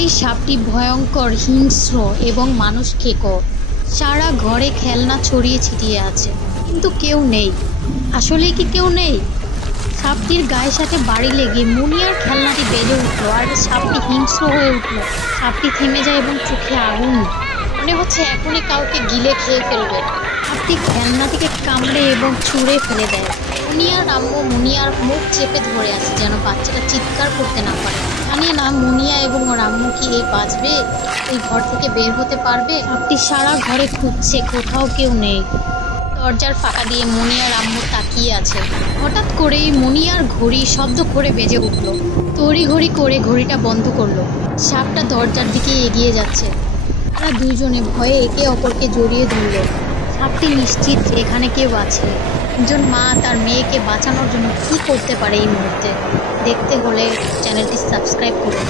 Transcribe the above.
এই সাপটি ভয়ঙ্কর, হিংস্র এবং মানুষ খেকো। সারা ঘরে খেলনা ছড়িয়ে ছিটিয়ে আছে, কিন্তু কেউ নেই। আসলেই কি কেউ নেই? সাপটির গায়ের সাথে বাড়ি লেগে মুনিয়ার খেলনাটি বেজে উঠলো আর সাপটি হিংস্র হয়ে উঠলো। সাপটি থেমে যায় এবং চোখে আগুন। মনে হচ্ছে এখনই কাউকে গিলে খেয়ে ফেলবে। সাপটি খেলনাটিকে কামড়ে এবং ছুঁড়ে ফেলে দেয়। মুনিয়ার আম্মু মুনিয়ার মুখ চেপে ধরে আছে যেন বাচ্চাটা চিৎকার করতে না পারে। জানি না মুনিয়া এবং ওর আম্মু কি বাঁচবে, এই ঘর থেকে বের হতে পারবে। সাপটি সারা ঘরে খুঁজছে, কোথাও কেউ নেই। দরজার ফাঁকা দিয়ে মুনিয়ার আম্মু তাকিয়ে আছে। হঠাৎ করেই মুনিয়ার ঘড়ি শব্দ করে বেজে উঠল। তড়িঘড়ি করে ঘড়িটা বন্ধ করলো। সাপটা দরজার দিকে এগিয়ে যাচ্ছে। তারা দুইজনে ভয়ে একে অপরকে জড়িয়ে ধরল। সাপটি নিশ্চিত যে এখানে কেউ আছে। একজন মা তার মেয়েকে বাঁচানোর জন্য কী করতে পারে এই মুহূর্তে, দেখতে হলে চ্যানেলটি সাবস্ক্রাইব করুন।